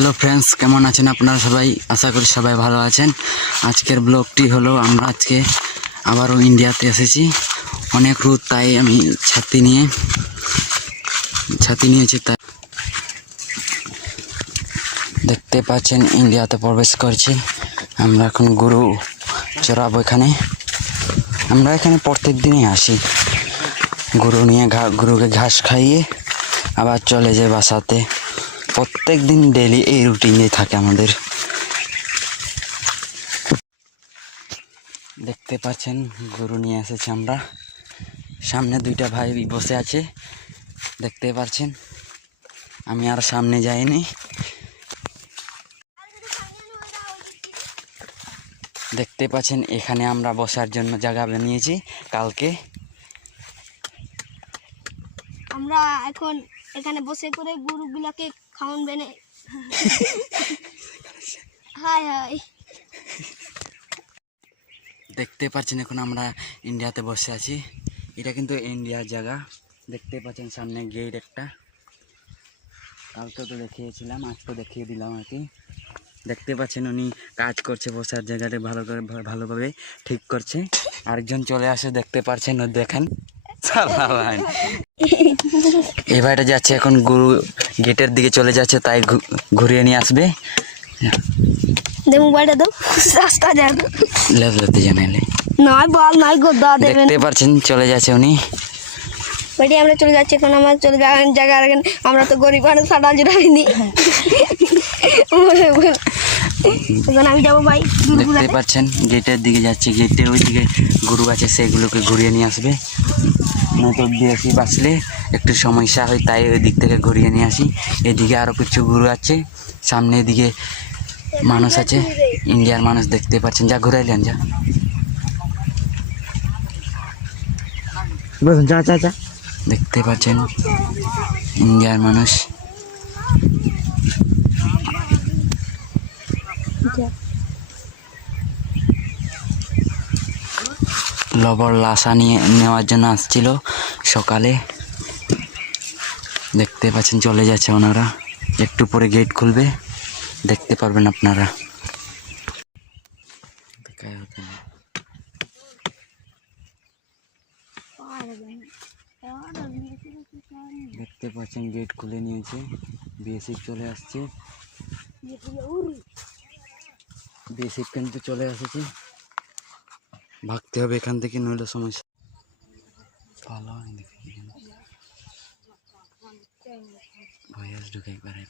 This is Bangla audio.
হ্যালো ফ্রেন্ডস, কেমন আছেন আপনারা সবাই? আশা করি সবাই ভালো আছেন। আজকের ব্লগটি হলো আমরা আজকে আবারও ইন্ডিয়াতে এসেছি। অনেক রোদ, তাই আমি ছাতি নিয়েছি। তাই দেখতে পাচ্ছেন ইন্ডিয়াতে প্রবেশ করছি। আমরা এখন গরু চড়াবো এখানে। আমরা এখানে প্রত্যেক দিনই আসি, গরু নিয়ে গরুকে ঘাস খাইয়ে আবার চলে যায় বাসাতে। প্রত্যেক দিন ডেইলি এই রুটিনে থাকে আমাদের। দেখতে পাচ্ছেন গরু নিয়ে এসেছি আমরা। সামনে দুইটা ভাই বসে আছে, দেখতে পাচ্ছেন। আমি আর সামনে যাইনি। দেখতে পাচ্ছেন এখানে আমরা বসার জন্য জায়গা বানিয়েছি কালকে। আমরা এখন এখানে বসে করে গরুগুলোকে খাওয়ান বেনে। High high. দেখতে পাচ্ছেন এখন আমরা ইন্ডিয়াতে বসে আছি। এটা কিন্তু ইন্ডিয়ার জায়গা। দেখতে পাচ্ছেন সামনে গেট একটা। কালকে তো দেখিয়েছিলাম, আজকে দেখিয়ে দিলাম আর কি। দেখতে পাচ্ছেন উনি কাজ করছে, বসার জায়গাটা ভালোভাবে ঠিক করছে। আরেকজন চলে আসে, দেখতে পাচ্ছেন, ও দেখেন। এবারে যাচ্ছে এখন গরু গেটের দিকে চলে যাচ্ছে, তাই ঘুরিয়ে নিয়ে আসবে। মোবাইলটা দাও, রাস্তা যান লেতে জানাইলে নয় বল নয় গোদা দেবেন। দেখতে পাচ্ছেন চলে যাচ্ছে উনি। বেটি আমরা চলে যাচ্ছি এখন, আমার চলে যাওয়ার জায়গা। আমরা তো গরিব মানুষ, সাদা জুড়াইনি। এখন আমি যাবো ভাই। দেখতে পাচ্ছেন গেটের দিকে যাচ্ছে, গেটের ওই দিকে গরু আছে, সেগুলোকে ঘুরিয়ে নিয়ে আসবে। নয়তো বেশি বাঁচলে একটু সমস্যা হয়, তাই ওই দিক থেকে ঘুরিয়ে নিয়ে আসি। এদিকে আরও কিছু গরু আছে, সামনে এদিকে মানুষ আছে, ইন্ডিয়ার মানুষ। দেখতে পাচ্ছেন, যা ঘুরাইলেন যা। দেখতে পাচ্ছেন ইন্ডিয়ার মানুষ। লবর লাসা নেওয়ার জন্য আসছিল সকালে। দেখতে পাচ্ছেন চলে যাচ্ছে ওনারা। একটু পরে গেট খুলবে, দেখতে পারবেন আপনারা। দেখতে পাচ্ছেন গেট খুলে নিয়েছে, বিএসএফ চলে আসছে। বিএসএফ কিন্তু চলে আসছে, ভাগতে হবে এখান থেকে, নইলে সমস্যা। ভালো ভয়েস ঢুকাই পারে।